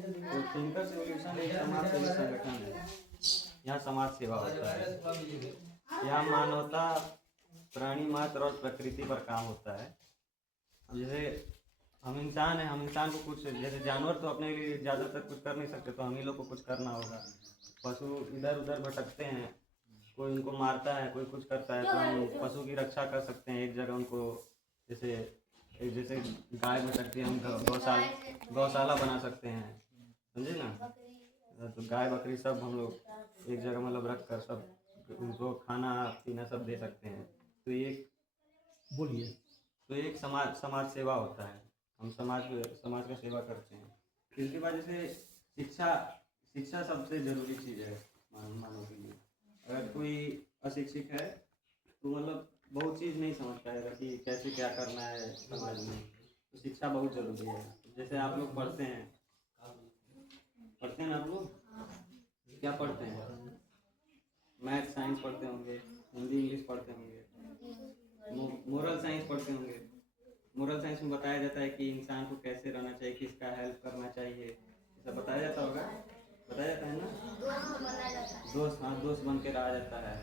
तो thinkers evolution एक समाज सेवी संगठन है। यहाँ समाज सेवा होता है। यहाँ मानवता, प्राणी मात्र और प्रकृति पर काम होता है। जैसे हम इंसान हैं, हम इंसान को कुछ, जैसे जानवर तो अपने लिए ज़्यादातर कुछ कर नहीं सकते, तो हम ही लोग को कुछ करना होगा। पशु इधर उधर भटकते हैं, कोई उनको मारता है, कोई कुछ करता है, तो हम पशु की रक्षा कर सकते हैं। एक जगह उनको, जैसे गाय भटकती है, हम गौशाला बना सकते हैं, समझे ना। तो गाय बकरी सब हम लोग एक जगह मतलब रख कर सब उनको खाना पीना सब दे सकते हैं। तो ये बोलिए, तो एक समाज सेवा होता है। हम समाज का सेवा करते हैं। इसके बाद जैसे शिक्षा सबसे ज़रूरी चीज़ है मानव के लिए। अगर कोई अशिक्षित है तो मतलब बहुत चीज़ नहीं समझ पाएगा कि कैसे क्या करना है समाज में। तो शिक्षा बहुत ज़रूरी है। जैसे आप लोग पढ़ते हैं ना, आप लोग क्या पढ़ते हैं? मैथ साइंस पढ़ते होंगे, हिंदी इंग्लिश पढ़ते होंगे, मोरल साइंस पढ़ते होंगे। मोरल साइंस में बताया जाता है कि इंसान को कैसे रहना चाहिए, किसका हेल्प करना चाहिए, ये सब बताया जाता होगा। बताया जाता है ना, दोस्त, हाँ, दोस्त बन के रहा जाता है।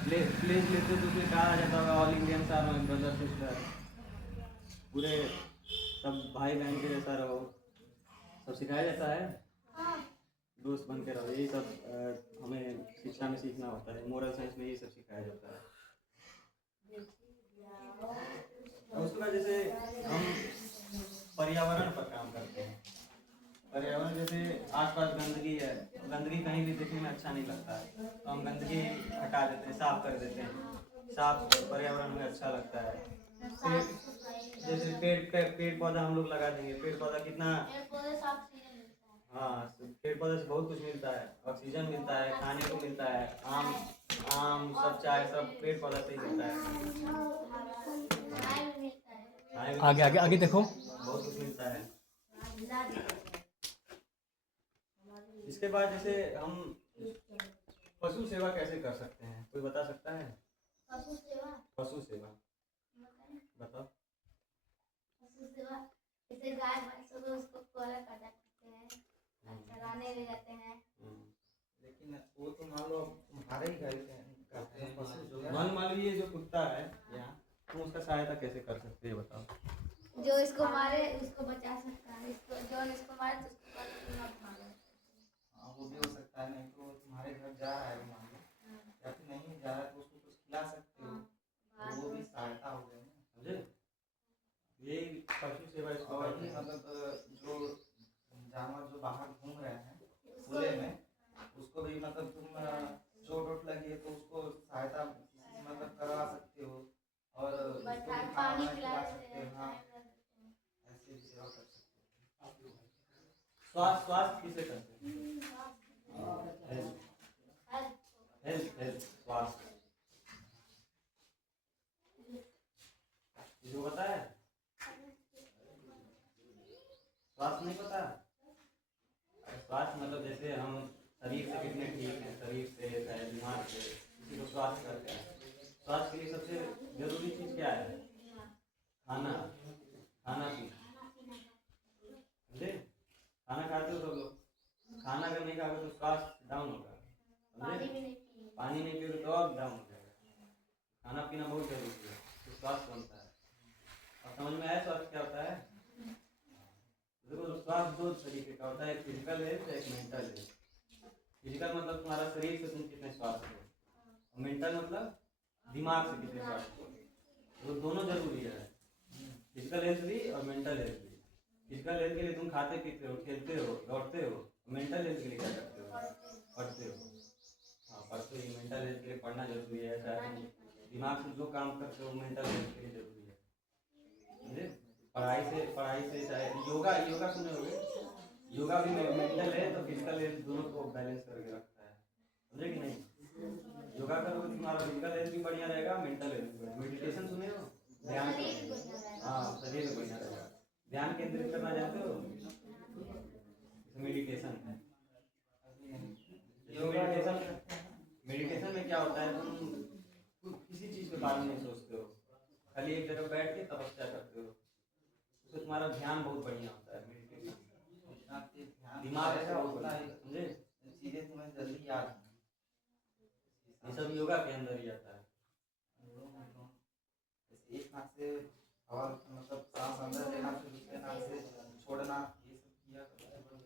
प्लेज लेते तो उसमें कहा जाता होगा all Indians are my brother sister, पूरे सब भाई बहन के जैसा रहो, सब सिखाया जाता है। दोस्त बन के रहो, यही सब हमें शिक्षा में सीखना होता है। मोरल साइंस में यही सब सिखाया जाता है। उसके बाद जैसे हम पर्यावरण पर काम करते हैं। पर्यावरण जैसे आसपास गंदगी है, गंदगी कहीं भी देखने में अच्छा नहीं लगता है, तो हम गंदगी हटा देते हैं, साफ कर देते हैं। साफ पर्यावरण में अच्छा लगता है। जैसे पेड़ पौधा हम लोग लगा देंगे। पेड़ पौधा कितना, हाँ, पेड़ पौधे से बहुत कुछ मिलता है। ऑक्सीजन मिलता है, खाने को मिलता है, आम सब, चाय सब पेड़ पौधा से ही मिलता है। आगे आगे आगे देखो, बहुत कुछ मिलता है। इसके बाद जैसे हम पशु सेवा कैसे कर सकते हैं, कोई बता सकता है? पशु सेवा बताओ। पशु सेवा जैसे गाय भैंस हो तो उसको कोला काटा करते हैं, चराने ले जाते हैं। लेकिन वो तो मान लो तुम्हारे ही घर करते हैं पशु जो है। मान लो ये जो कुत्ता है यहाँ, तुम उसका सहायता कैसे कर सकते हैं बताओ। जो इसको मारे उसको बचा सकता है, जो इसको मारे तो उसको मत मारो। हाँ, वो भी हो सकता है। नहीं तो तुम्हारे घर जा रहा है मान लो, या फिर नहीं जा रहा है तो उसको कुछ खिला सकते हो, तो वो भी सहायता हो गई ना, समझे। ये पशु सेवा इसको और करते भी हैं। मतलब जो जानवर जो बाहर घूम रहे हैं खुले में, उसको भी मतलब तुम चोट वोट लगी है तो उसको सहायता मतलब करवा सकते हो, और उसको भी खाना खिला सकते हो। हाँ, ऐसे भी सेवा कर सकते हो। स्वास्थ्य किसे करते हैं? हेल्थ स्वास्थ्य, इसको पता है? स्वास्थ्य नहीं पता? स्वास्थ्य मतलब जैसे हम शरीर से कितने ठीक हैं, शरीर से चाहे दिमाग से, किसी को स्वास्थ्य करते हैं। स्वास्थ्य के लिए सबसे जरूरी चीज़ क्या है? खाना पीना, समझे। खाना खाते हो सब लोग, खाना अगर नहीं खाओगे तो स्वास्थ्य डाउन होगा, समझे। पानी नहीं पियोगे तो और डाउन हो जाएगा। खाना पीना बहुत जरूरी है, तो स्वास्थ्य बनता है। और समझ में आया स्वास्थ्य क्या होता है? देखो, स्वास्थ्य दो तरीके का होता है, एक फिजिकल हेल्थ, एक मेंटल हेल्थ। फिजिकल मतलब तुम्हारा शरीर से तुम कितने स्वस्थ हो, और मेंटल मतलब दिमाग से कितने स्वस्थ हो। वो दोनों जरूरी है, फिजिकल हेल्थ भी और मेंटल हेल्थ भी। फिजिकल हेल्थ के लिए तुम खाते पीते हो, खेलते हो, दौड़ते हो। मेंटल हेल्थ के लिए क्या करते हो? पढ़ते हो। हाँ, पढ़ते ही। मेंटल हेल्थ के लिए पढ़ना जरूरी है। चाहे तुम दिमाग से जो काम करते हो, मेंटल हेल्थ के लिए जरूरी है, समझे। पढ़ाई से चाहे योगा सुने होगे, योगा भी मेंटल हेल्थ और फिजिकल हेल्थ दोनों को बैलेंस करके रखता है, समझे कि नहीं। योगा करोगे तो तुम्हारा फिजिकल हेल्थ भी बढ़िया रहेगा, मेंटल हेल्थ भी बढ़िया। मेडिटेशन सुने हो? ध्यान, हाँ, शरीर में बढ़िया रहेगा। ध्यान केंद्रित करना जानते हो? मेडिटेशन है। मेडिटेशन में क्या होता है, तुम किसी चीज के बारे में नहीं सोचते हो, खाली एक जगह बैठ के तपस्या करते हो। उससे तुम्हारा ध्यान बहुत बढ़िया होता है। जितना तेज ध्यान दिमाग रहेगा ऐसे उतना ही समझे, चीजें तुम्हें जल्दी याद होंगी। ये सब योगा के अंदर ही आता है। जैसे एक नाक से हवा मतलब सांस अंदर लेना फिर दूसरे नाक से छोड़ना, ये सब किया करो।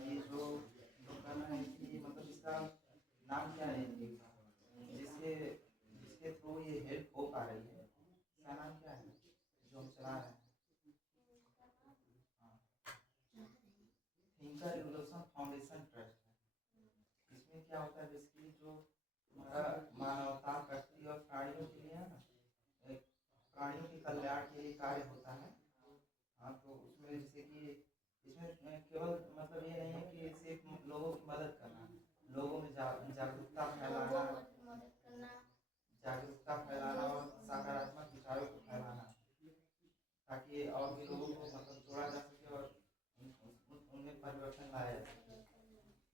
ये जो करना है कि मतलब इसका नाम क्या है, जिसके जिसके थ्रू ये हेल्प हो पा रही है, इसका नाम क्या है जो हम चला रहे हैं? थिंकर रिवोल्यूशन फाउंडेशन ट्रस्ट है। इसमें क्या होता है बेसिकली, जो हमारा मानवता, प्रकृति और प्राणियों के लिए है ना, एक प्राणियों के कल्याण के लिए कार्य होता है। हाँ, तो उसमें जैसे कि इसमें केवल मतलब ये नहीं है कि सिर्फ लोगों की मदद करना, लोगों में जागरूकता फैलाना, जागरूकता फैलाना और सकारात्मक विचारों को फैलाना, ताकि और भी लोगों को मतलब जोड़ा जा सके और उनमें परिवर्तन लाया जा सके।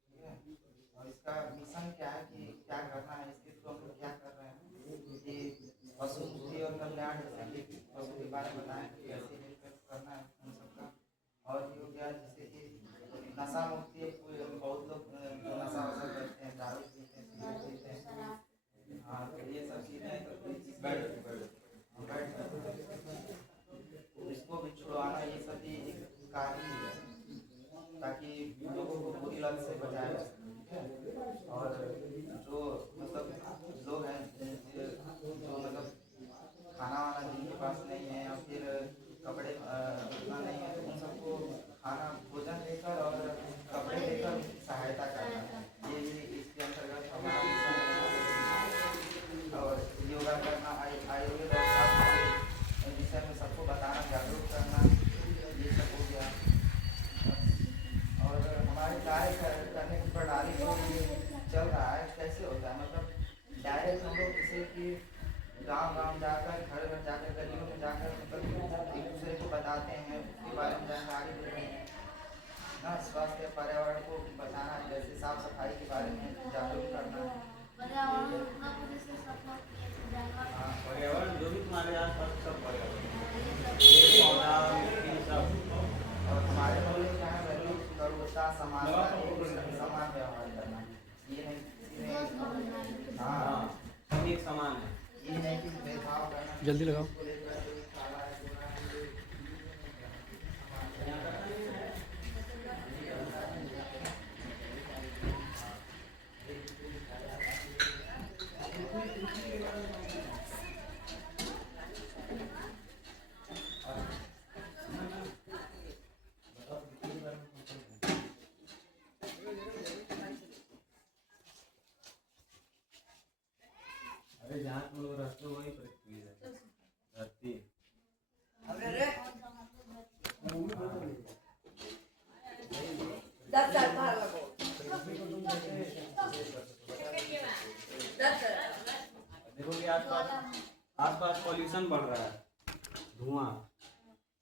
ठीक है, और इसका मिशन क्या है कि क्या करना है, इसके थ्रू हम लोग क्या कर रहे हैं कि पशु मुक्ति और कल्याण, जैसे कि पशु के बारे में बताएं कि कैसे हेल्प करना है उन सबका। और ये हो गया जैसे कि नशा मुक्ति, बहुत लोग जो नशा वशा करते हैं, दारू पीते हैं, सिगरेट पीते हैं। हाँ, तो ये सब चीज़ें इसको भी छुड़वाना, ये सब भी एक कार्य ही है, ताकि लोगों को बुरी लत से बचाया जा सके। ठीक है, और जो मतलब लोग हैं जो मतलब खाना वाना जिनके पास नहीं है या फिर कपड़े उतना नहीं है, तो उन सबको खाना भोजन देकर और कपड़े देकर उनकी सहायता करना, ये भी इसके अंतर्गत हमारा मिशन है। और योगा करना, आयुर्वेद और स्वास्थ्य के विषय में सबको बताना, जागरूक करना, ये सब हो गया। और हमारे कार्य करने की प्रणाली जो ये चल रहा है, कैसे होता है मतलब डायरेक्ट हम लोग जैसे कि गांव जाकर, घर घर जाकर, गलियों में जाकर मतलब एक दूसरे को बताते हैं, उसके बारे में जानकारी देते हैं ना, स्वास्थ्य पर्यावरण को बचाना, जैसे साफ सफाई के बारे में जागरूक करना। हाँ, पर्यावरण जो भी तुम्हारे आसपास सब पर्यावरण, पेड़ पौधा मिट्टी सब। और हमारे बोले क्या है, वैल्यू करुणा समानता, समान व्यवहार करना, ये नहीं। हाँ, सब एक समान है। ये नहीं कि भेदभाव करना, जल्दी लगाओ। इसको लेकर कोई काला है, गोरा है, अरे जहाँ तुम लोग रहते हो वही पृथ्वी है, धरती। देखोगे आसपास पॉल्यूशन बढ़ रहा है, धुआं।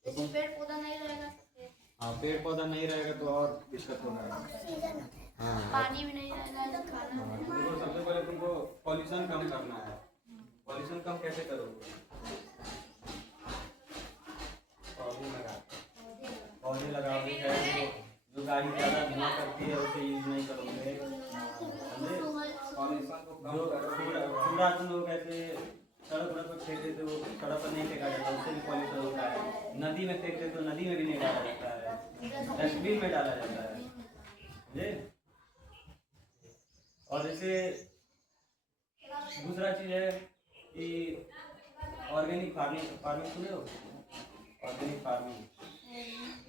पेड़ पौधा नहीं रहेगा, हाँ, पेड़ पौधा नहीं रहेगा तो और दिक्कत होगा। हाँ, पानी भी नहीं रहेगा, खाना देखो सबसे पहले तुमको पॉल्यूशन कम करना है। पॉल्यूशन कम कैसे करोगे? पौधे लगाओगे, जो गाड़ी ज़्यादा धुआं करती है उसे यूज नहीं करोगे। पॉल्यूशन को कम जो करो। कूड़ा तुम लोग ऐसे सड़क पर फेंक देते हो, सड़क पर नहीं फेंका जाता, उससे भी पॉल्यूशन होता है। नदी में फेंक देते हो, नदी में भी नहीं डाला जाता है, डस्टबिन में डाला जाता है। समझे? और जैसे दूसरा चीज़ है कि ऑर्गेनिक फार्मिंग सुने हो? ऑर्गेनिक फार्मिंग,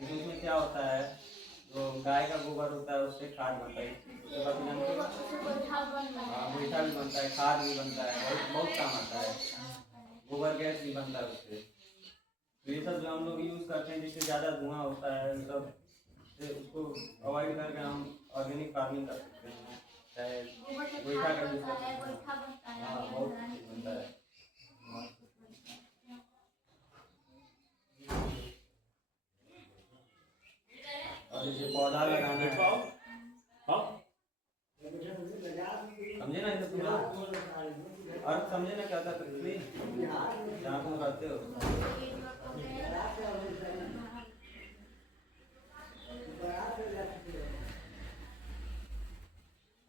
इसमें क्या होता है, जो गाय का गोबर होता है उससे खाद बनता है। हाँ, गोईठा भी बनता है, खाद भी बनता है, बहुत काम आता है। गोबर गैस भी बनता है उससे। तो ये सब जो हम लोग यूज़ करते हैं जिससे ज़्यादा धुआं होता है, सब से उसको अवॉइड करके हम ऑर्गेनिक फार्मिंग कर सकते हैं। चाहे गोईठा का यूज़ कर सकते हैं। हाँ, बहुत बनता है। समझे ना इसे पूरा अर्थ समझे ना क्या होता है पृथ्वी जहाँ तुम रहते हो।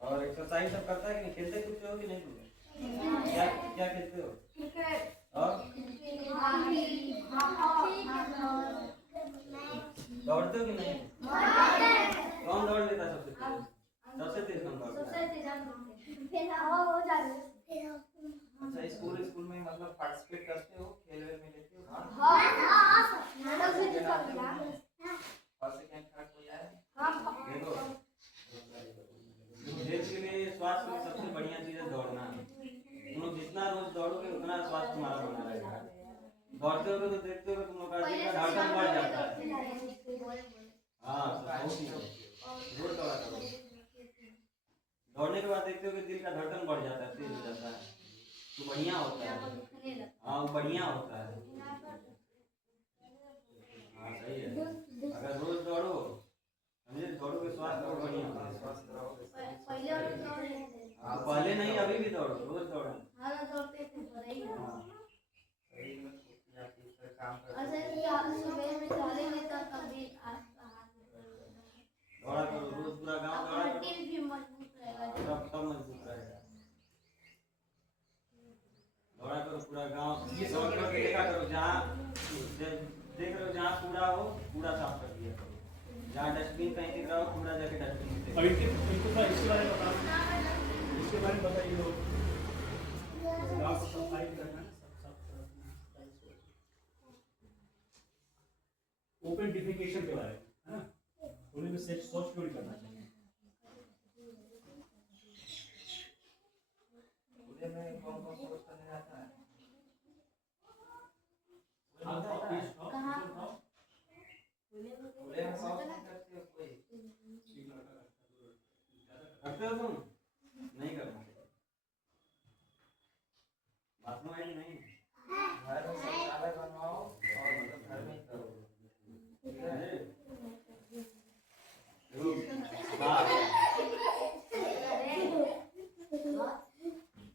और एक्सरसाइज सब करता है कि नहीं? खेलते कूदते हो कि नहीं तुम? क्या क्या खेलते हो? और दौड़ते हो कि नहीं? कौन दौड़ लेता है सबसे तेज? सबसे तेज कौन दौड़ता है? अच्छा स्कूल में मतलब पार्टिसिपेट करते हो, खेल वेल में लेते हो? फर्स्ट सेकंड थर्ड कोई आया? देखो देश के लिए स्वास्थ्य के लिए सबसे बढ़िया चीज है दौड़ना। तुम लोग जितना रोज दौड़ोगे उतना स्वास्थ्य तुम्हारा बना रहेगा। दौड़ते हो तो देखते हो तुम लोग का दिल का धड़कन बढ़ जाता है। हाँ बहुत ही रोज दौड़ा करो। दौड़ने के बाद देखते हो कि दिल का धड़कन बढ़ जाता है, तेज हो जाता है, तो बढ़िया होता है। हाँ वो बढ़िया होता है। हाँ सही है। अगर रोज दौड़ो समझे, दौड़ोगे स्वास्थ्य और बढ़िया होता है। स्वस्थ रहोगे। पहले नहीं अभी भी दौड़ो, रोज दौड़ो। हाँ शरीर में फुर्ती आती है, फिर काम करते दौड़ा करो रोज, पूरा गांव दौड़ा करो, सब मजबूत रहेगा। दौड़ा करो पूरा गांव, दौड़ कर देखा करो, जहाँ देख रहे हो जहाँ कूड़ा हो कूड़ा साफ कर दिया करो, जहाँ डस्टबिन कहीं दिख रहा हो कूड़ा जाके डस्टबिन में। अब इनको थोड़ा इसके बारे में बताओ, इसके बारे में बताइए लोग। गाँव को सफाई करना है, ओपन डिफिकेशन के बारे में है ना, उन्हें भी सेक्स सोच क्यों नहीं करना चाहिए। खुले में कौन कौन सोच करने जाता है? खुले में शौच नहीं करते हो कोई? करते हो तुम? नहीं करना चाहिए। बाथरूम है कि नहीं? घर में शौचालय बनवाओ और मतलब घर में ही करो। ठीक है?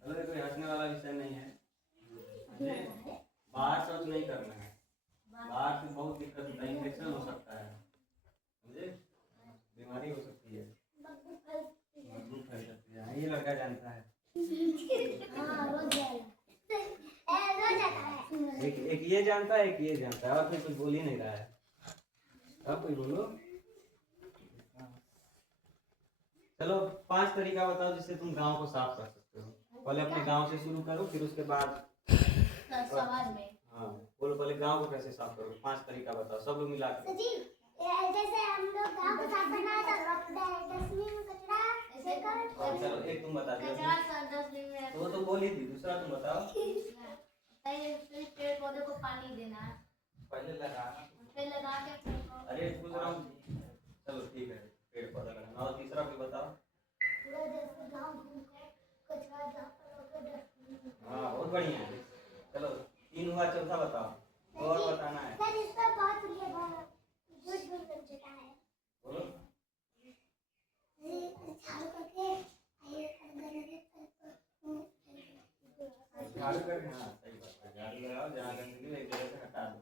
चलो कोई हंसने वाला विषय नहीं है। बाहर शौच नहीं करना है, बाहर से बहुत दिक्कत होता है, इन्फेक्शन हो सकता है, समझे, बीमारी हो सकती है, बदबू फैल सकती है। ये लड़का जानता है। एक ये जानता है, एक ये जानता है, और फिर कुछ बोल ही नहीं रहा है। अब कोई बोलो। चलो 5 तरीका बताओ जिससे तुम गांव को साफ कर सकते हो। पहले अपने गांव से शुरू करो, फिर उसके बाद समाज में। हाँ बोलो पहले गांव को कैसे साफ करो, 5 तरीका बताओ, सब लोग मिला के। जैसे हम लोग गांव को साफ करना है तो डस्टबिन में कचरा ऐसे कर। और चलो एक तुम बता दिया, कचरा डस्टबिन में तो वो तो बोल ही थी, दूसरा तुम बताओ। पेड़ पौधे को पानी देना, पहले लगाना। फिर लगा के अरे पूछ रहा हूँ, चलो ठीक है, पेड़ पौधा लगाना। और तीसरा कोई बताओ। पूरा जैसे गांव घूम के कचरा जहाँ पर होगा डस्टबिन में। हाँ बहुत बढ़िया है। चलो 3 हुआ, चौथा बताओ, और बताना है। सर इस पर बहुत झूठ बोल सकता है। बोलो। झाड़ू करके झाड़ू करके, हाँ सही बात है, झाड़ू लगाओ, जहाँ गंदगी एक जगह से हटा दो।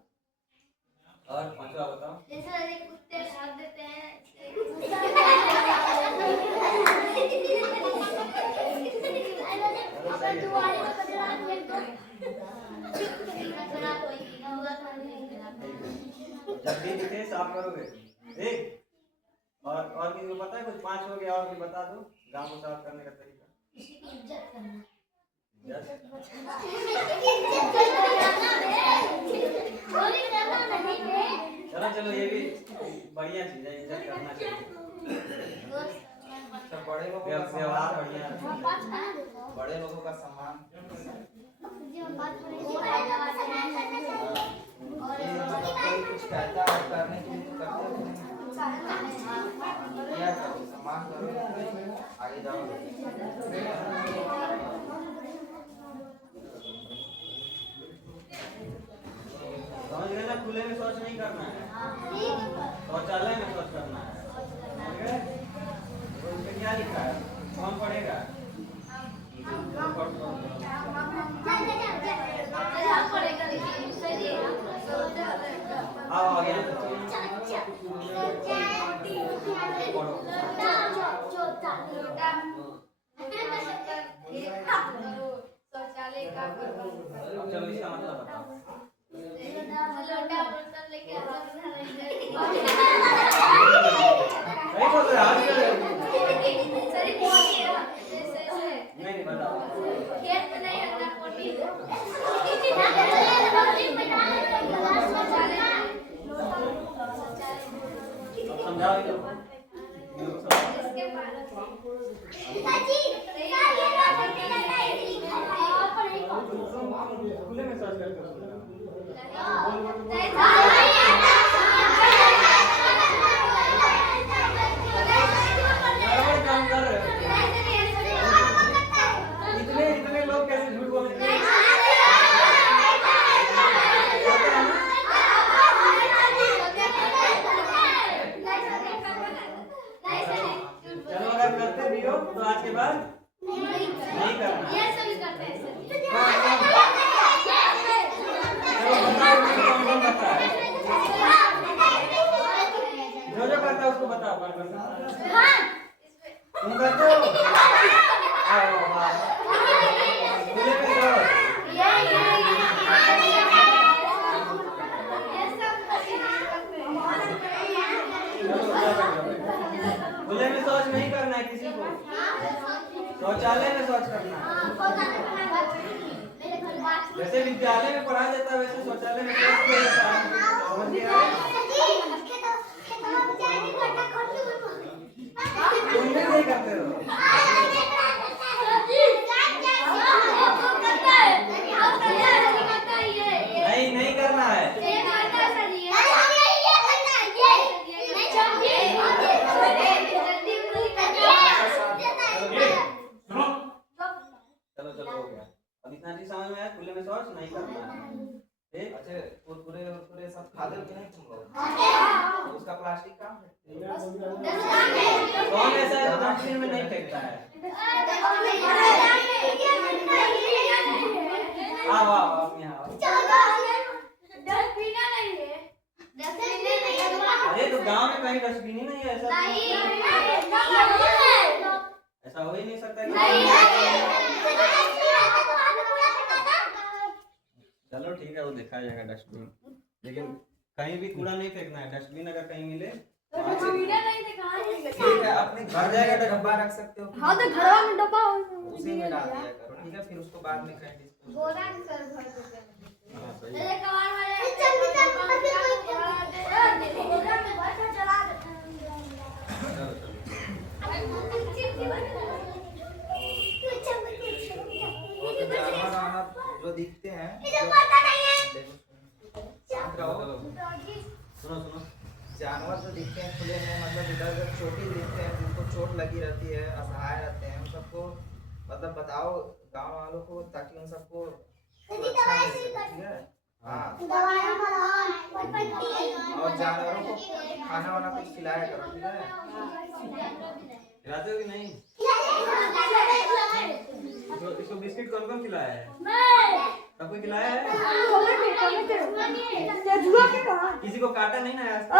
और 5वां बताओ। जैसे कुत्ते भाग देते हैं अगर दुआरे पर कचरा फेंक दो, कचरा कोई गिरा होगा तो नहीं गिरा। जब भी दिखे साफ करोगे, ठीक। और किसी को पता है कुछ? 5 हो गया, और भी बता दो गांव को साफ करने का तरीका। किसी की इज्जत करना, चलो चलो ये भी बढ़िया चीज है, इज्जत करना चाहिए। अच्छा बड़े लोगों का व्यवहार सम्मान, बढ़िया। बड़े लोगों का सम्मान। कोई कुछ कहता है करने के लिए तो करते हो नहीं? क्या करो, सम्मान करो, आगे जाओ। समझ गए ना, खुले में शौच नहीं करना है, शौचालय में शौच करना है, समझ गए? तो उसमें क्या लिखा है, कौन पढ़ेगा? लोटा शौचालय का अब चलो इसका मतलब बताओ। लोटा बर्तन लेके हाथ में रहेंगे सही बोल रहे हो, हाथ में रहे हो। सही बोल रही है जैसे नहीं बताओ। खेत में नहीं रखना पोटी समझाओ ये लोग। इसके बाद खुले में सर्च करके बराबर काम कर रहे हो। इतने लोग कैसे झूठ बोलते हैं? चलो अगर करते भी हो तो आज के बाद नहीं करना। ये सभी करते हैं सर चलो बताओ कौन कौन करता है? जो करता है उसको बताओ कौन कौन करता है? तुम करते हो? आओ, वाह। खुले में करो। खुले में शौच नहीं करना है किसी को, शौचालय में शौच करना है। जैसे विद्यालय में पढ़ाया जाता है वैसे शौचालय में शौच किया जाता है। समझ गए? तुम भी नहीं करते हो। नहीं करना है। चलो चलो हो गया। अब इतना चीज समझ में आया, खुले में शौच नहीं करना है। ठीक? अच्छा कुरकुरे सब खा दो कि नहीं तुम लोग? उसका प्लास्टिक कहाँ है? कौन ऐसा है जो डस्टबिन में नहीं फेंकता है? आओ आओ आओ यहाँ आओ। अरे तो गांव में कहीं डस्टबिन ही नहीं है ऐसा? ऐसा हो ही नहीं सकता कि चलो ठीक है, वो देखा जाएगा डस्टबिन, लेकिन कहीं भी कूड़ा नहीं फेंकना है। डस्टबिन अगर कहीं मिले तो ठीक है, अपने घर जाएगा तो डब्बा रख सकते हो। हाँ तो घरवा में डब्बा उसी में डाल दिया करो, ठीक है? फिर उसको बाद में कहीं डिस्पोज कर हाँ, सही है। चलो चलो। और तो जानवर वानवर जो दिखते हैं शांत रहो। सुनो सुनो। जानवर जो दिखते हैं खुले में, मतलब इधर उधर चोटी दिखते हैं, जिनको चोट लगी रहती है, असहाय रहते हैं, उन सबको मतलब बताओ गांव वालों को, ताकि उन सबको सुरक्षा मिल सके, ठीक है? हाँ। और जानवरों को खाना वाना कुछ खिलाया करो, ठीक है? खिलाते हो कि नहीं? इसको बिस्किट कौन कौन खिलाया है? सबको खिलाया है? किसी को काटा नहीं ना आज तक?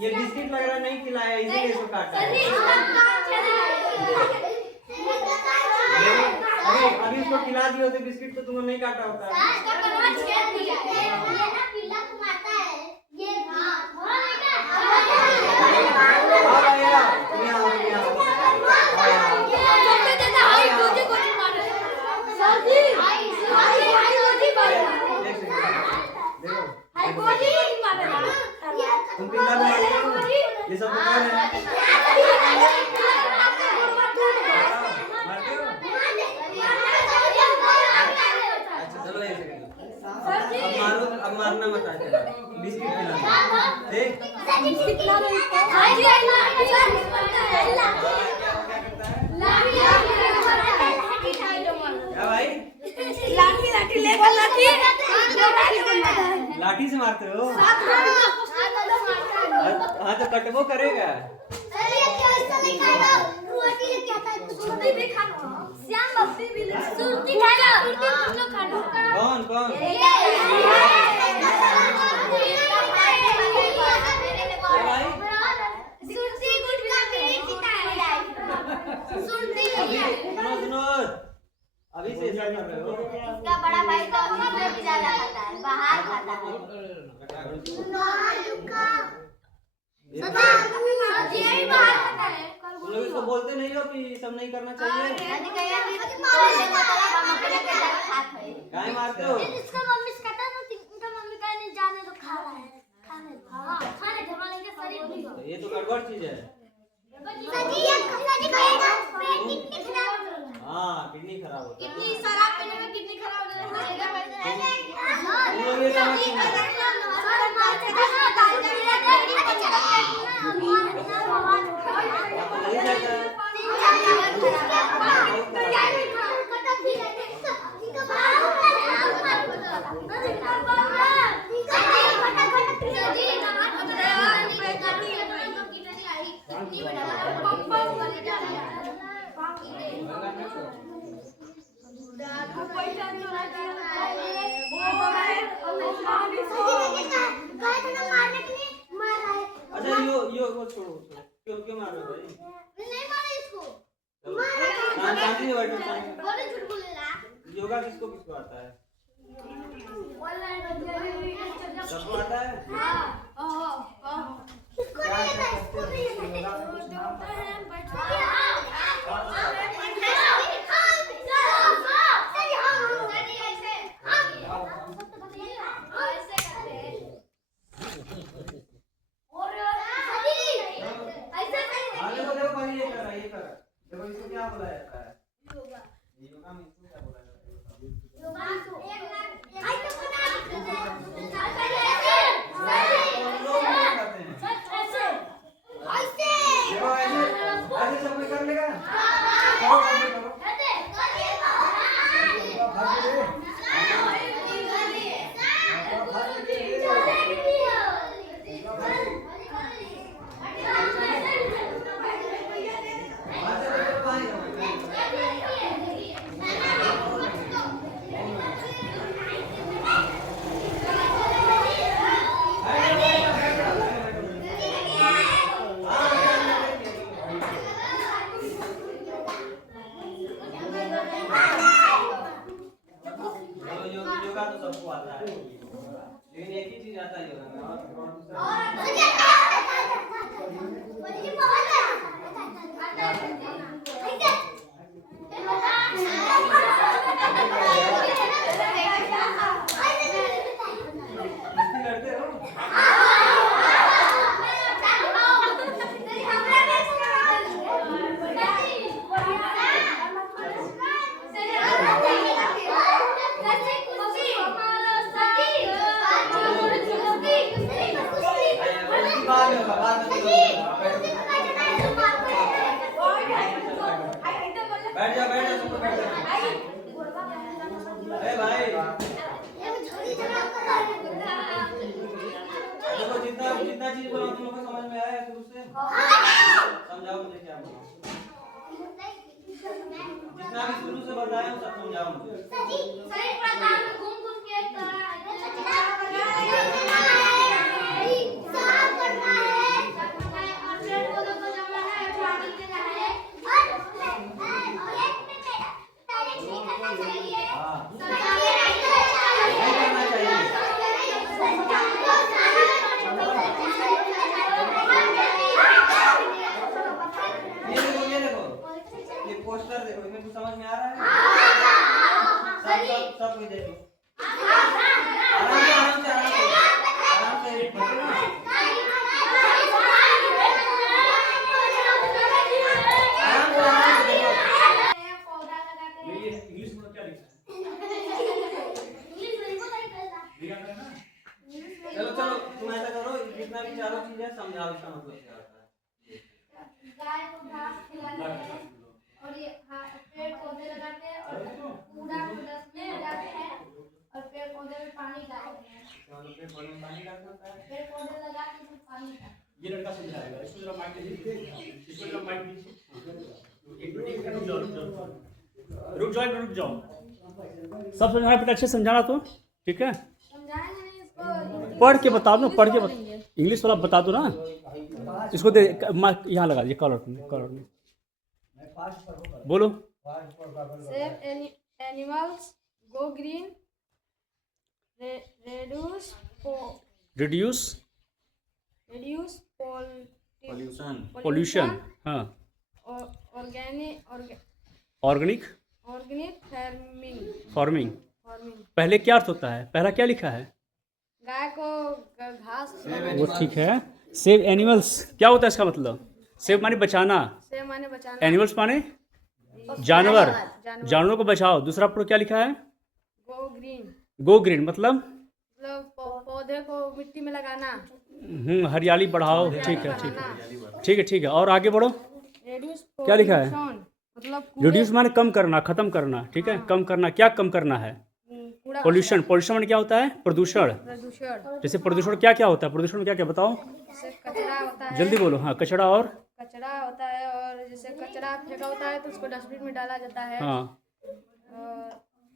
ये बिस्किट वगैरह नहीं खिलाया इसीलिए इसको काटा है। अभी उसको खिला दियो तो बिस्किट तो तुमने नहीं काटा होता। तुम पिल्ला को मारते हो? ये सब कौन है? मारते हो? अच्छा चलो एक सेकंड। अब मारो, अब मारना मत आए चलो। बिस्किट खिलाना, ठीक? क्या भाई? लाठी से मारते हो? हाँ तो कटबो करेगा। ऐसा नहीं खाएगा रोटी लेके आता है सुरती भी खाना श्याम बब्बी भी सुरती खाएगा सुरती तुम लोग खाना कौन कौन सुरती गुटखा मेरे पिता है सुरती नहीं है सुनो अभी से ऐसा कर रहे हो इसका बड़ा भाई तो अभी में भी ज्यादा खाता है बाहर खाता है सच्ची ये भी बाहर खाता है तुम लोग इसको बोलते नहीं हो कि सब नहीं करना चाहिए मैंने कहा कि मारने का हम अपने के साथ खाते हैं काहे मारते हो इसका मम्मी से कहता है ना इनका मम्मी का नहीं जाने तो खा रहा है खाने धमाने के शरीर भी हो ये तो गड़बड़ चीज है सजी ये सजी खाएगा पेट कितनी खराब हो रहा है हाँ किडनी खराब होता है कितनी शराब पीने में कितनी खराब हो जाती है तुम लोग ये समझ नहीं जाता है अच्छा यो वो छोड़ो क्यों क्यों मार रहे हो भाई नहीं मारे इसको शांति में बैठो शांति में। बोले झूठ बोलेगा योगा किसको किसको आता है सबको आता है इसको नहीं आता इसको नहीं आगे बोले भाई ये कर रहा है ये कर रहा है देखो इसको क्या बोला जाता है योगा में इसको क्या बोला जाता है लोग नहीं करते हैं देखो ऐसे ऐसे सब कोई कर लेगा करो करो योगा तो सबको आता है लेकिन एक ही चीज आता है योगा में और मस्ती करते हो बाद में बैठ जा सबको बैठ जा ए भाई देखो जितना जितना चीज बोला तुम लोग को समझ में आया शुरू से समझाओ मुझे क्या बोला जितना भी शुरू से बताया सब समझाओ मुझे पोस्टर देखो इसमें कुछ समझ में आ रहा है सब कुछ देखो आराम से रीड करो ना इंग्लिश में क्या लिखा है चलो तुम ऐसा करो जितना भी चारों चीजें समझाओ इसका मतलब क्या होता है गाय को घास खिलाते हैं और ये पेड़ पौधे लगाते हैं और पूरा प्रोडक्ट में लगाते हैं और पेड़ पौधे में पानी क्या मतलब पेड़ पौधे में पानी डालना होता है? पेड़ पौधे लगा के फिर पानी डाल। ये लड़का समझाएगा, इसको जरा माइक दीजिए, इसको जरा माइक दीजिए। एक मिनट रुक जाओ, रुक जाओ। सब समझाना बेटा, अच्छे समझाना तो ठीक है। समझाएंगे नहीं इसको, पढ़ के बताओ ना, पढ़ के इंग्लिश वाला बता दो ना। इसको दे यहाँ लगा दीजिए कॉलर में बोलो। Save animals, go green, reduce pollution. हाँ, organic फार्मिंग। पहले क्या अर्थ होता है, पहला क्या लिखा है? गाय को घास वो ठीक है। सेव एनिमल्स क्या होता है इसका मतलब? सेव माने बचाना, से माने बचाना, एनिमल्स माने जानवर, जानवरों को बचाओ। दूसरा पर क्या लिखा है? गो ग्रीन मतलब पौधे को मिट्टी में लगाना, हरियाली बढ़ाओ। ठीक है। और आगे बढ़ो। क्या लिखा है? मतलब रिड्यूस माने कम करना, खत्म करना। ठीक है, कम करना। क्या कम करना है? पोल्यूशन माने क्या होता है? प्रदूषण। जैसे प्रदूषण क्या क्या होता है? प्रदूषण में क्या क्या बताओ, कचरा होता है, जल्दी बोलो। हाँ, कचरा होता है, और जैसे कचरा फेंका होता है तो उसको डस्टबिन में डाला जाता है। हाँ,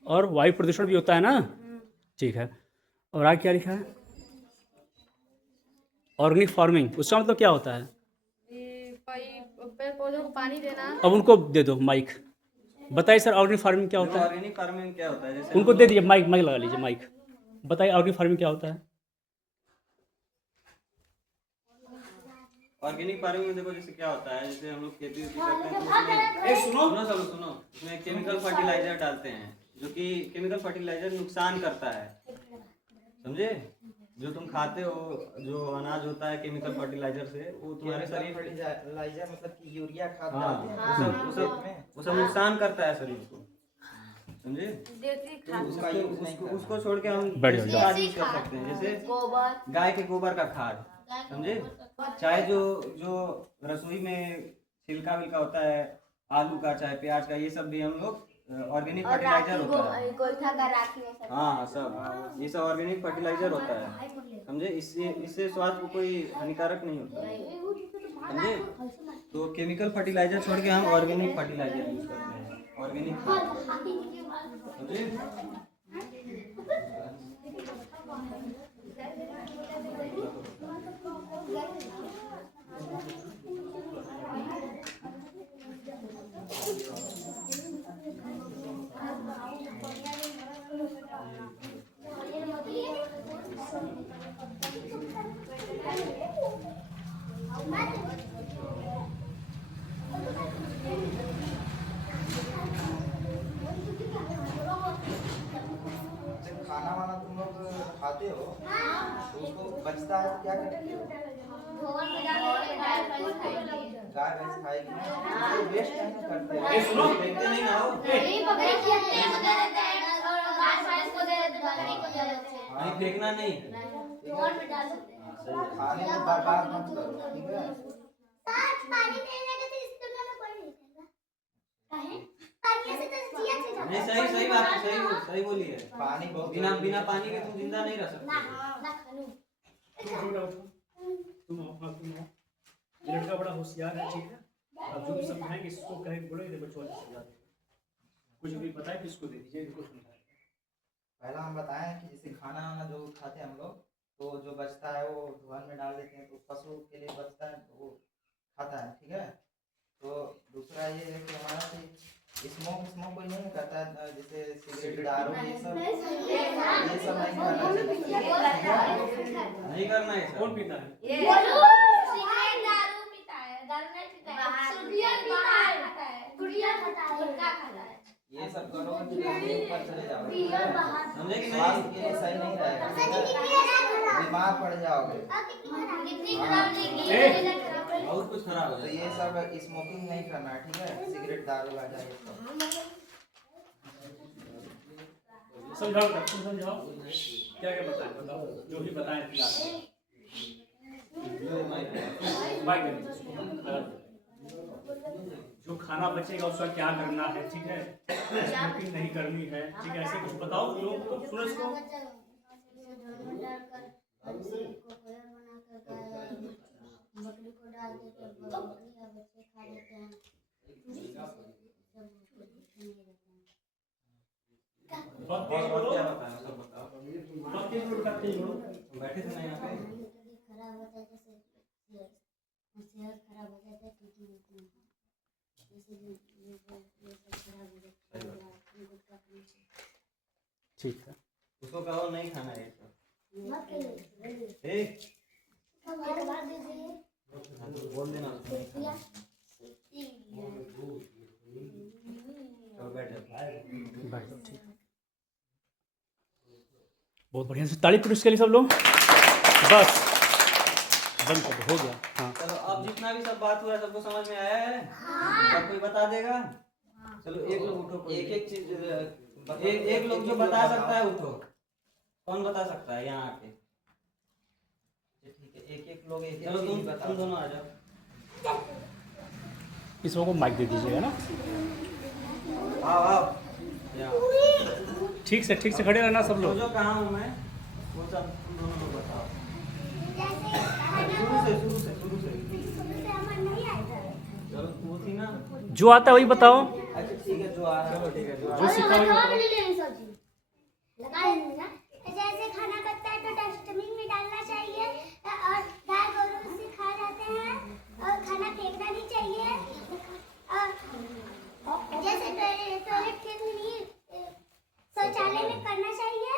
और वायु प्रदूषण भी होता है ना। ठीक है, और आगे क्या लिखा है? ऑर्गेनिक फार्मिंग, उसका मतलब क्या होता है? पेड़ पौधों को पानी देना। अब उनको दे दो माइक, बताइए सर ऑर्गेनिक फार्मिंग क्या होता है? ऑर्गेनिक फार्मिंग क्या होता है? जैसे उनको दे दीजिए माइक लगा लीजिए माइक। बताइए ऑर्गेनिक फार्मिंग क्या होता है? ऑर्गेनिक फार्मिंग में देखो जैसे क्या होता है, जैसे हम लोग खेती करते हैं तो सुनो, उसमें केमिकल फर्टिलाइजर डालते हैं, जो कि केमिकल फर्टिलाइजर नुकसान करता है, समझे? जो तुम खाते हो, जो अनाज होता है केमिकल फर्टिलाइजर से, वो तुम्हारे शरीर फर्टिलाइजर मतलब कि यूरिया खाद हाँ, डालते हैं वो सब नुकसान करता है शरीर को, समझे? देसी खाद, उसको छोड़ के हम बढ़ जाओ, देसी खाद यूज कर सकते हैं, जैसे गोबर, गाय के गोबर का खाद, समझे? चाहे जो रसोई में छिलका विलका होता है आलू का, चाहे प्याज का, ये सब भी हम लोग ऑर्गेनिक फर्टिलाइजर होता है। गोइठा का राखी में सब। हाँ, सब ये सब ऑर्गेनिक फर्टिलाइजर होता है, समझे? इससे स्वास्थ्य को कोई हानिकारक नहीं होता है, समझे? तो केमिकल फर्टिलाइजर छोड़ के हम ऑर्गेनिक फर्टिलाइजर यूज करते हैं, ऑर्गेनिक खाद, समझे? खाना वाना तुम लोग खाते हो तो उसको बचता है तो क्या करते हो? गाय भैंस खाएगी तो वेस्ट नहीं करते हैं। सुनो, फेंकते नहीं ना हो, नहीं फेंकना नहीं, खाने में बर्बाद मत करो, ठीक है? नहीं सही बात है, सही बोली है। पानी बहुत बिना पानी के तुम जिंदा नहीं रह सकते। तुम ये लड़का बड़ा होशियार है, ठीक है? अब जो भी समझाएंगे इसको कहेंगे, बोलो ये बच्चों को समझा दो, कुछ भी बताए कि इसको दे दीजिए, इनको समझाए। पहला हम बताएं कि जैसे खाना वाना जो खाते हैं हम लोग, तो जो बचता है वो धुआं में डाल देते हैं, तो पशु के लिए बचता है तो वो खाता है, ठीक है? तो दूसरा ये है कि हमारा स्मोक कोई नहीं करता है, जैसे सिगरेट, दारू, ये सब नहीं करना चाहिए। नहीं करना है। कौन पीता है? ये सब करो कि ऊपर चले जाओगे, समझे कि स्वास्थ्य नहीं? के लिए सही नहीं रहेगा, बीमार पड़ जाओगे। बहुत कुछ खराब हो तो जाएगा। ये सब स्मोकिंग नहीं करना है, ठीक है? सिगरेट, दारू, गांजा ये सब। समझाओ क्या क्या बताएं, बताओ जो भी बताएं फिलहाल। जो खाना बचेगा उसका क्या करना है, ठीक है? स्मोकिंग नहीं करनी है, ठीक है? ऐसे कुछ बताओ लोग को, सुनो इसको। कर कोकोयर बनाकर बकरी को डाल देते हैं, बकरी का बच्चे खा लेते हैं, बहुत और तेज बोलो। क्या बताएं, सब बताओ। बहुत तेज बोलो, तेज बोलो। बैठे थे ना यहाँ पे। कभी खराब हो जाता है, सेहत खराब हो जाता है, ट्रीटमेंट में जैसे ये सब खराब हो जाता है, गुटखा खाने से। ठीक है। उसको कहो नहीं खाना है ये सब। मत खाइए, ठीक, एक बार दीजिए। हाँ, तो बोल देना उसको नहीं खाना। चलो बैठे। बाय। ठीक। बहुत बढ़िया से ताली पीटो इसके लिए सब लोग। बस बंद कर दो, हो गया। हाँ चलो अब जितना भी सब बात हुआ है सबको समझ में आया है? सब कोई बता देगा? चलो एक लोग उठो, कोई एक एक चीज एक लोग जो बता सकता है उठो। कौन बता सकता है यहाँ आके? ठीक है, एक एक लोग एक चलो एक तुम चीज बता तुम दोनों आ जाओ। इस लोगों को माइक दे दीजिएगा ना। आओ आओ यहाँ। ठीक से खड़े रहना सब लोग। जो कहाँ हूँ मैं वो सब तुम दोनों लोग बताओ। जैसे शुरू से हमें नहीं आता है। चलो वो थी ना। जो आता है वही बताओ। अच्छा ठीक है, जो आ रहा है। चलो ठीक है, जो जो आ- सिखाओगे बताओ। जैसे खाना बचता है तो डस्टबिन में डालना चाहिए, और गाय गोरू से खा जाते हैं, और खाना फेंकना नहीं चाहिए, और जैसे टॉयलेट खेत में नहीं, शौचालय में करना चाहिए,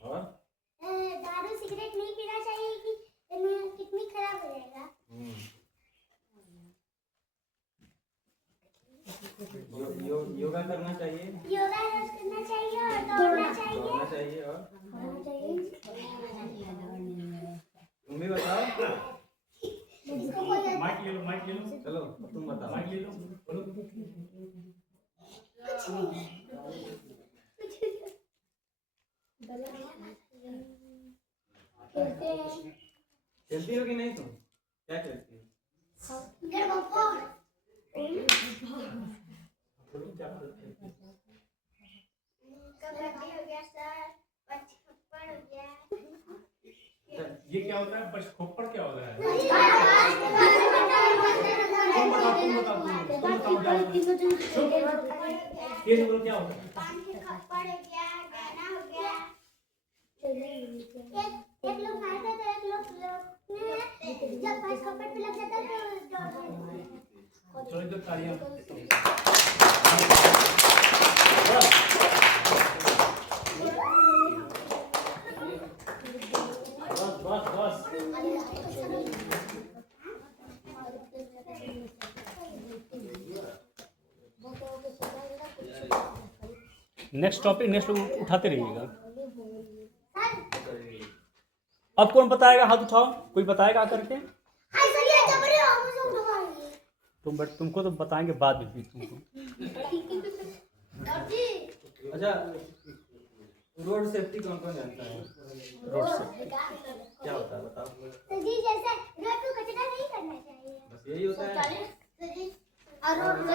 और दारू सिगरेट नहीं पीना चाहिए कि किडनी खराब हो जाएगा। योगा करना चाहिए। योगा रोज करना चाहिए और दौड़ना चाहिए। दौड़ना चाहिए और दौड़ना चाहिए। तुम भी बताओ। जिसको कोई माइक ले लो, माइक ले लो, चलो तुम बताओ। माइक ले लो, बोलो। कुछ नहीं खेलते हैं। खेलती हो कि नहीं तुम? क्या खेलती हो? कबड्डी हो गया सर, बच्ची थप्पड़ हो गया। ये क्या होता है? बस खोपड़ क्या होता है? ये बोलो क्या होता है? पान के थप्पड़ हो गया, गाना हो गया। एक लोग मारता है तो एक लोग ने जब पांच थप्पड़ पे लग जाता है तो चलो इधर तालियां। बस बस बस। नेक्स्ट टॉपिक नेक्स्ट उठाते रहिएगा। अब कौन बताएगा? हाथ उठाओ, कोई बताएगा आकर के? तुमको तो बताएंगे बाद में भी तुमको। अच्छा, रोड सेफ्टी कौन कौन जानता है? रोड से क्या होता है बताओ। तो जी जैसे रोड पे कचरा नहीं करना चाहिए। बस यही होता है। और रोड पे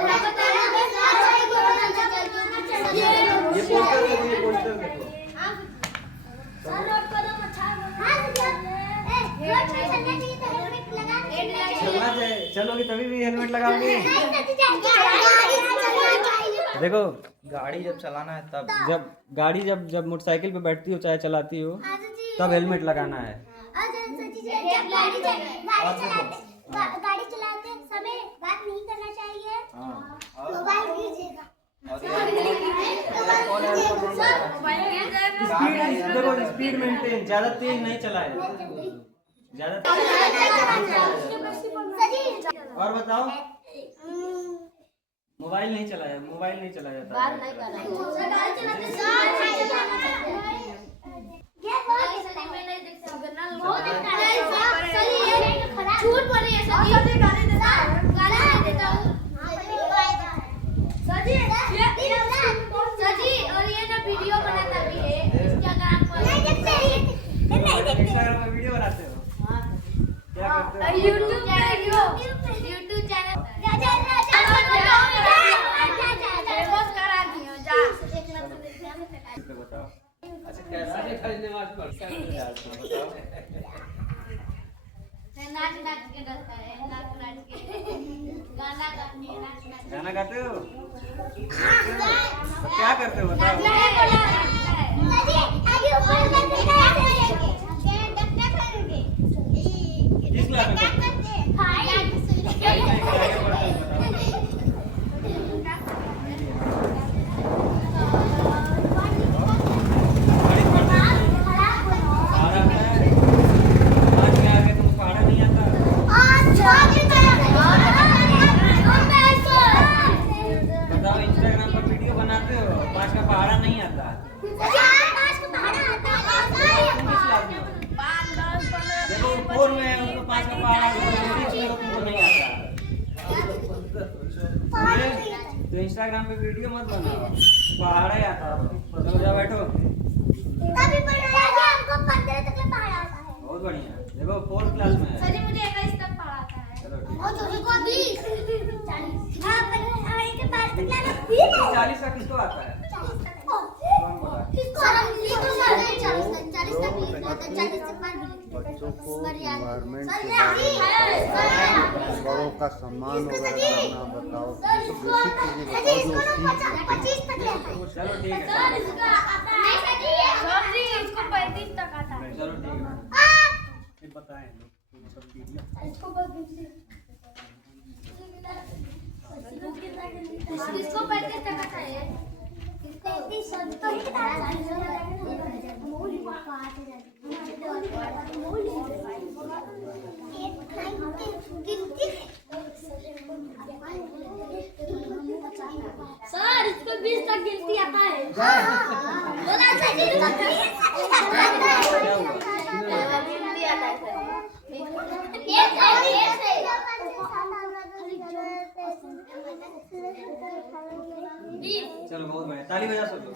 ये पोस्टर देखो, ये पोस्टर देखो। रोड को तो अच्छा रोड पे चलना चाहिए तो हेलमेट लगा के चलना चाहिए। चलोगी तभी भी हेलमेट लगाओगी। नहीं देखो गाड़ी जब चलाना है तब जब गाड़ी जब मोटरसाइकिल पे बैठती हो चाहे चलाती हो तब हेलमेट लगाना है। गाड़ी चलाते समय बात नहीं करना चाहिए। हाँ। मोबाइल कीजिएगा। देखो स्पीड मेंटेन, ज्यादा तेज नहीं चलाए, ज्यादा और बताओ। मोबाइल नहीं चलाया, मोबाइल नहीं चलाया जाता। झूठ बोल रही है सजी। गाली दे देता हूँ सजी। और ये ना वीडियो बनाता भी है इंस्टाग्राम पर। नहीं देखते इंस्टाग्राम पे वीडियो बनाते हो? क्या करते हो? यूट्यूब चैनल बताओ। अच्छा कैसा है खाली नमाज पढ़ता है यार तो बताओ। नाच नाच के रहता है, नाच नाच के गाना गाते हैं, नाच नाच के। गाना गाते हो? क्या करते हो बताओ? किस क्लास में पढ़ते हो? क्या पढ़ते हो बताओ? गणित पढ़ते हो? पढ़ा है? आज के आगे तुमको पढ़ा नहीं आता? बताओ इंस्टाग्राम पर वीडियो बनाते हो, 5 का पहाड़ा नहीं आता? तुम किस क्लास में हो? देखो 4 में है उनको 5 का पहाड़ा, 6 में हो तुमको नहीं आता। समझे? तो इंस्टाग्राम पे वीडियो मत बनाओ, पहाड़ा ही आता। चलो जाओ बैठो। बहुत बढ़िया। देखो 4th क्लास में है। मुझे 21 तक पढ़ाता है। चलो ठीक है। और छोटे को 20 40 का किसको आता है? कौन बोला? बच्चों को इन्वायरमेंट के बारे में बताओ, बड़ों का सम्मान वगैरह करना बताओ, बेसिक चीजें बताओ जो सीख चलो ठीक है। चलो ठीक है। फिर बताएं लोग सब चीजें। किसको 35 तक आता है? सर इसको 20 तक गिनती आता है। बोला सर इसको 20 तक आता है। गिनती आता है सर। चलो बहुत बढ़िया, ताली बजा सब लोग।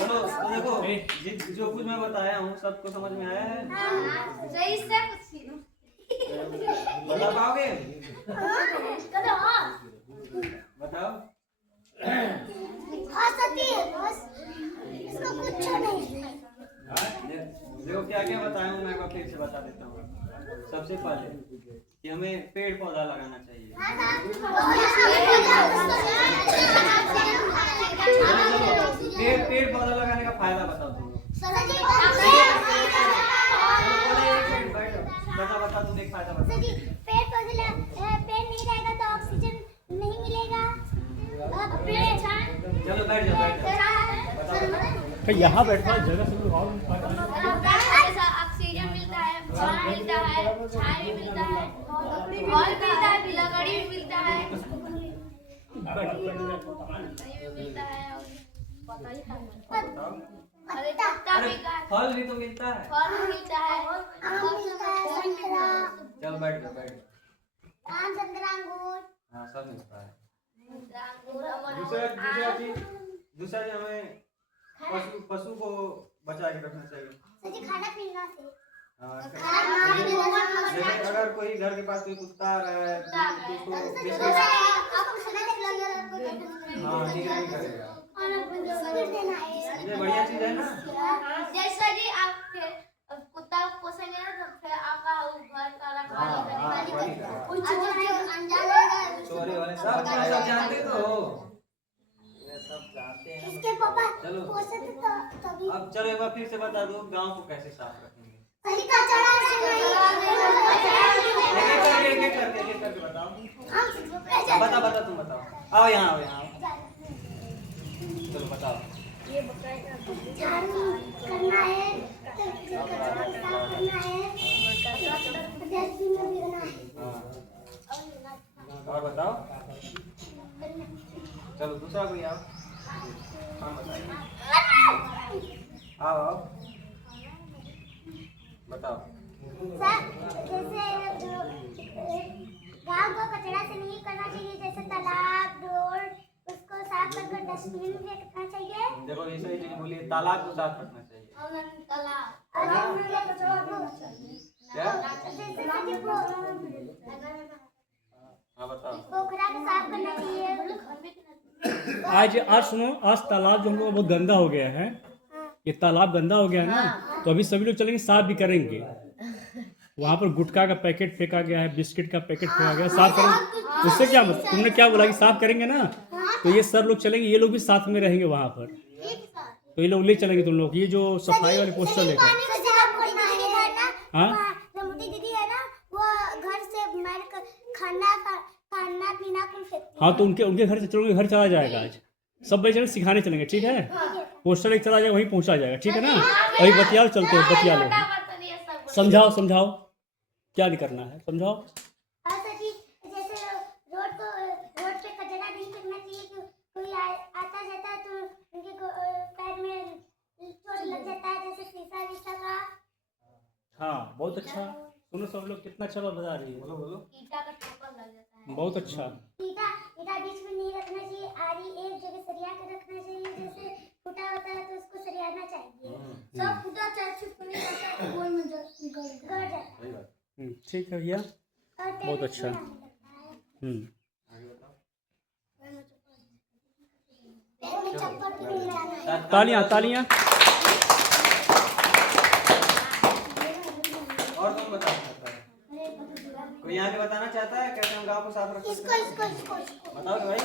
चलो तो देखो जो कुछ मैं बताया हूँ सबको समझ में आया है? सही से कुछ बता पाओगे? बताओ। देखो क्या क्या बताया हूँ मैं आपको फिर से बता देता हूँ। सबसे पहले कि हमें पेड़ पौधा लगाना चाहिए। पेड़ पौधा लगाने का फायदा बताओ तुम लोग। बता तुम एक फायदा बताओ। पेड़ नहीं रहेगा तो ऑक्सीजन नहीं मिलेगा। चलो बैठ जाओ बताओ। यहाँ बैठना जगह से लोग और ऑक्सीजन मिलता है, फल मिलता है, छाया भी मिलता है, फल मिलता है, लकड़ी भी मिलता है, मिलता है फल भी तो मिलता है। फल मिलता है। चल बैठ जाओ बैठ जाओ। आम, संतरा, अंगूर, हाँ सब मिलता है। अंगूर, दूसरा जो हमें पशु को बचा के रखना चाहिए। खाना पीना से हाँ, जैसे अगर कोई घर के पास कोई कुत्ता आ रहा है तो उसको बिस्किट हाँ ठीक नहीं करेगा। ये बढ़िया चीज है ना। जैसा जी आपके कुत्ता को पोसेंगे ना तो फिर आपका घर का रखवाली चोरी वाले सब जानते तो हो। ये सब जानते हैं। इसके पापा चलो पोसे तो तभी अब चलो एक बार फिर से बता दो गांव को कैसे साफ रखेंगे। सही का चढ़ा एक एक करके बताओ। बता तुम बताओ। आओ यहाँ चलो बताओ। झाड़ू करना है, करना है, डस्टबिन में गिरना है। और बताओ। चलो दूसरा कोई आओ। हाँ बताइए। आओ बताओ। सर जैसे गांव को कचरा से नहीं करना चाहिए, जैसे तालाब, रोड, उसको साफ करके डस्टबिन में फेंकना चाहिए। देखो ये सही चीज बोलिए, तालाब को साफ रखना चाहिए। क्या? पोखरा हाँ बताओ। को साफ करना चाहिए, आज सुनो, आज तालाब जो हम लोग का बहुत गंदा हो गया है, ये तालाब गंदा हो गया है ना, तो अभी सभी लोग चलेंगे, साफ भी करेंगे। वहाँ पर गुटखा का पैकेट फेंका गया है, बिस्किट का पैकेट फेंका गया है, साफ करेंगे। उससे क्या मतलब, तुमने क्या बोला कि साफ करेंगे ना, तो ये सर लोग चलेंगे, ये लोग भी साथ में रहेंगे वहाँ पर, तो ये लोग ले चलेंगे तुम लोग, ये जो सफाई वाले पोस्टर लेकर। हाँ दीदी है ना, वो घर से खाना पीना कुछ फेंकती है। हाँ, तो उनके घर से चलोगे, घर चला जाएगा आज, सब बच्चे सिखाने चलेंगे, ठीक है। पोस्टर एक चला जाएगा, वहीं पहुँचा जाएगा, ठीक है ना। अभी बतियाल चलते हैं, बतियाल समझाओ क्या नहीं करना है, समझाओ। जैसे रोड पे कचरा नहीं फेंकना चाहिए, कोई आता जाता है तो उनके पैर में चोट लग जाता है, जैसे शीशा का। हाँ, बहुत अच्छा। सुनो सब लोग, कितना अच्छा बात बता रही है, बोलो। ईटा का ठोकर लग जाता है। बहुत अच्छा। ईटा बीच में नहीं रखना चाहिए, आरी एक जगह सरिया के रखना चाहिए, जैसे फूटा होता है तो उसको सरियाना चाहिए। सब फूटा चाहे चुप नहीं होता है, गोल में गड़ जाता है। ठीक है भैया, बहुत अच्छा। तालियां। और कौन बता सकता है? कोई यहाँ के बताना चाहता है कैसे हम गाँव को साफ रख सकते हैं? बताओ भाई।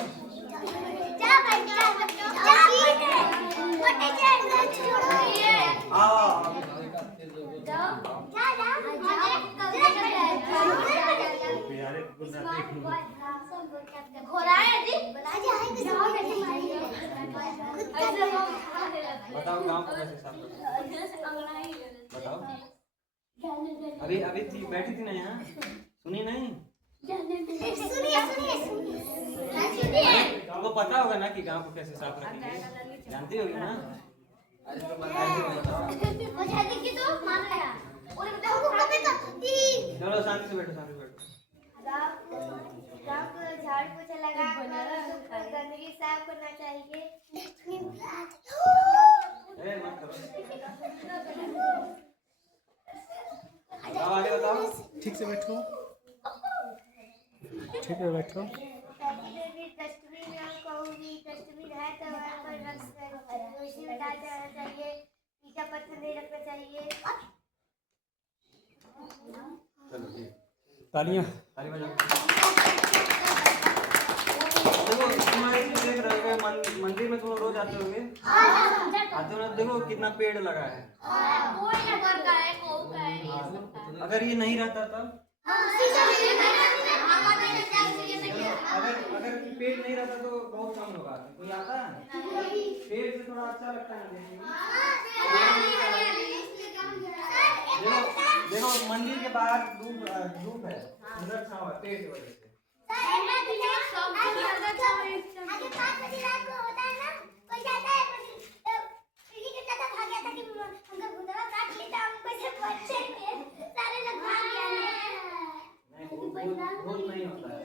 बताओ गाँव को कैसे साफ रखें? बताओ। अभी थी बैठी थी ना यहाँ, सुनी नहीं? आपको पता होगा ना कि गांव को कैसे साफ रखेंगे, जानती होगी ना? चलो शांति से बैठो। गाँव को झाड़ू पोछा लगा कर गंदगी साफ करना चाहिए। मत करो। आगे बताओ। ठीक से बैठो, ठीक है बैठो। डस्टबिन है तो वहाँ पर उसी में डाल देना चाहिए, ईटा पत्थर नहीं रखना चाहिए। चलो ठीक। तालियां बजाओ। देखो तुम्हारे देख रहे हो, मंदिर में तुम लोग रोज आते होंगे, आते हो ना, देखो कितना पेड़ लगा है। अगर ये नहीं रहता तब, अगर पेड़ नहीं रहता तो बहुत कम लोग आते। कोई आता है पेड़ से, थोड़ा अच्छा लगता है देखने में। देखो मंदिर के बाहर धूप है, अंदर छांव है पेड़ की वजह से। आगे 5 बजे रात को होता है ना, कोई जाता है पीढ़ी के साथ भाग गया था कि हमका भूतवा काट लेता, हमको से बच्चे में सारे लोग भाग गए। नहीं भूत नहीं होता है।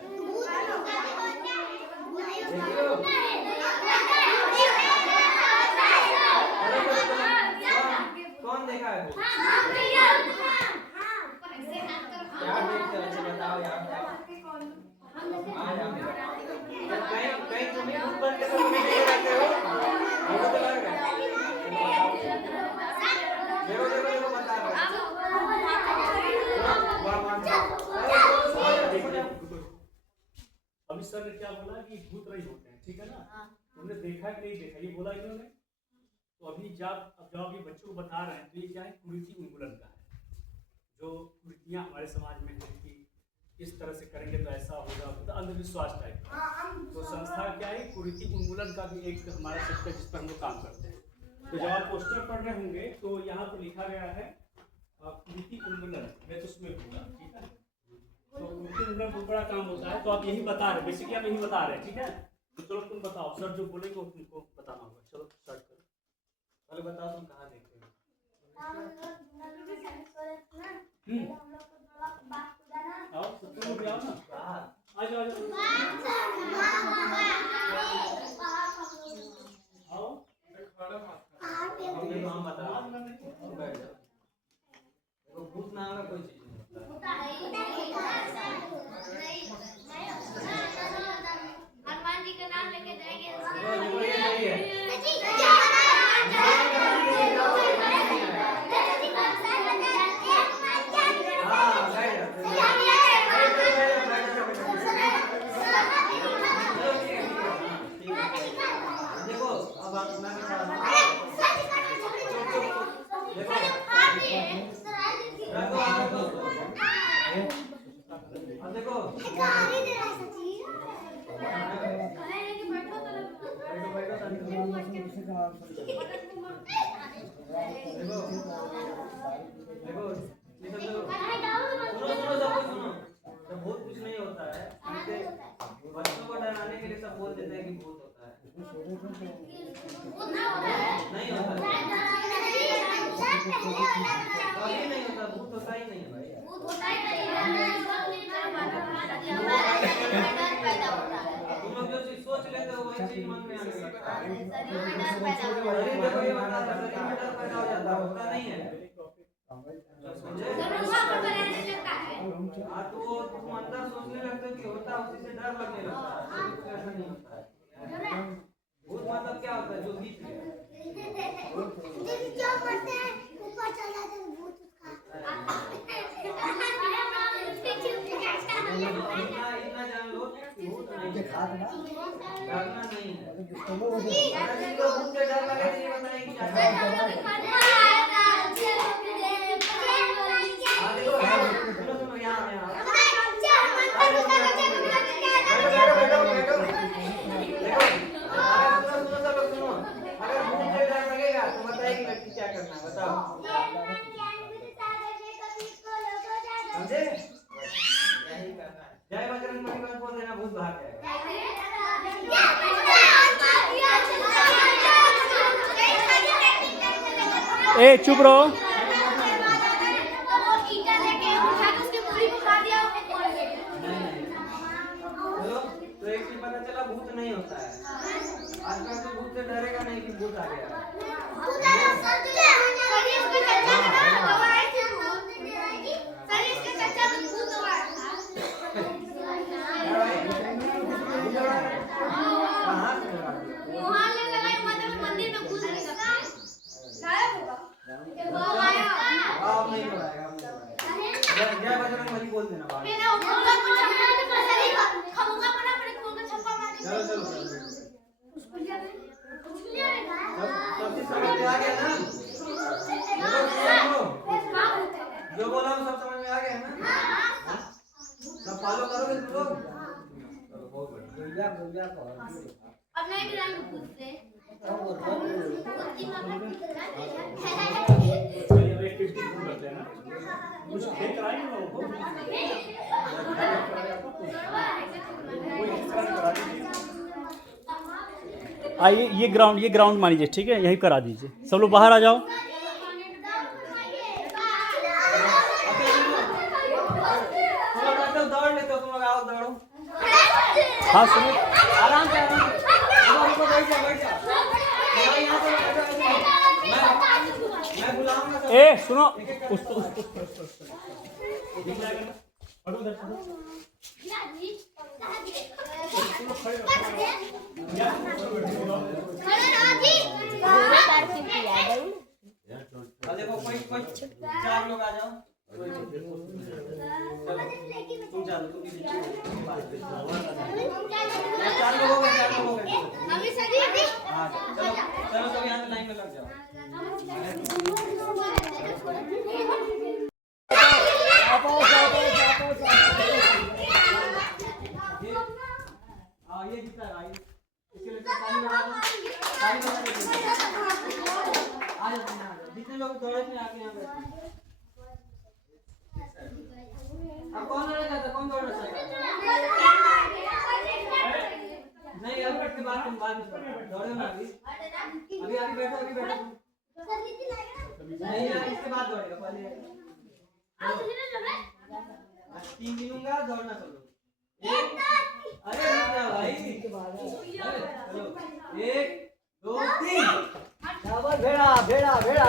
कौन देखा है? क्या देखते हो? अच्छा बताओ यार। कहीं तुम्हें ऊपर के सब में नहीं रहते हो, हमको तो लग रहा है। देखो बता रहा हूँ। अभी सर ने क्या बोला कि भूत नहीं होते हैं, ठीक है ना। तुमने देखा कि नहीं देखा, ये बोला इन्होंने। तो अभी जब ये बच्चों को बता रहे हैं, तो ये क्या है, कुरीति उन्मूलन का है। जो कुरीतियाँ हमारे समाज में है कि इस तरह से करेंगे तो ऐसा होगा, तो अंधविश्वास टाइप का। तो संस्था क्या है, कुरीति उन्मूलन का भी एक हमारा सेक्टर जिस पर हम लोग काम करते हैं। तो जब आप पोस्टर पढ़ रहे होंगे तो यहाँ पर लिखा गया है कुरीति उन्मूलन, मैं तो उसमें होगा, ठीक है। तो कुरीति उन्मूलन बहुत बड़ा काम होता है, तो आप यही बता रहे, बेसिकली आप यही बता रहे हैं, ठीक है। तो चलो तुम बताओ, सर जो बोलेंगे वो तुमको बताना होगा। चलो स्टार्ट करो। पहले बताओ तुम कहाँ देखते हो? आओ सब लोग भी आओ ना, आ जाओ आओ। हम बता बैठ जाओ। देखो भूत नाम का कोई चीज नहीं होता है। हनुमान जी का नाम लेके जाएंगे। अब मैं बता रहा हूँ। देखो अब देखो देखो ये सब सुनो जब भूत कुछ नहीं होता है बच्चों को डराने के लिए सब बोल देते हैं कि भूत होता है नहीं होता कभी नहीं होता भूत होता ही नहीं है भाई तुम लोग जो चीज सोच लेते हो वही चीज मन में आने लगता है देखो ये बता रहा शरीर में डर पैदा हो जाता है होता नहीं है हाँ तो वो तुम अंदर सोचने लगते हो कि होता उसी से डर लगने लगता है ऐसा नहीं होता है भूत मतलब क्या होता है जो बीत गया इतना जान लो भूत नहीं डरना नहीं है भूत से डर लगे नहीं बताएं कि सुनो यहाँ अगर भूत से डर लगेगा तो बताएगी लड़की क्या करना है बताओ समझे जय बजरंग बली बात बोल देना भूत भाग जाएगा ए चुप रहो तो एक चीज पता चला भूत नहीं होता है आजकल तो भूत से डरेगा नहीं कि भूत आ गया जय बजरंग बली बोल देना चलो चलो सबसे समझ में आ गया ना जो बोला सब समझ में आ गया ना सब फॉलो करोगे तुम लोग चलो बहुत बढ़िया अब नहीं गिराएंगे खुद से कुछ खेल कराएंगे ना वो आइए ये ग्राउंड मान लीजिए ठीक है यहीं करा दीजिए सब लोग बाहर आ जाओ दौड़ लेते हो तुम लोग आओ दौड़ो हाँ सुनो आराम से बैठ जा मैं बुलाऊंगा ए सुनो देखो कोई चार लोग आ जाओ तुम चलो तुम चार लोग हो गए हाँ चलो सब यहाँ पे लाइन में लग जाओ ये जीता है भाई इसके लिए ताली बजा दो आ जाओ जितने लोग दौड़े थे आके यहाँ पे अब कौन लड़ेगा था कौन दौड़ना चाहेगा नहीं अब के बाद तुम बाद में दौड़े ना अभी बैठो नहीं यार इसके बाद दौड़ेगा पहले 3 गिनूंगा दौड़ना चलो अरे रुक जा भाई चलो 1 2 3 भेड़ा भेड़ा भेड़ा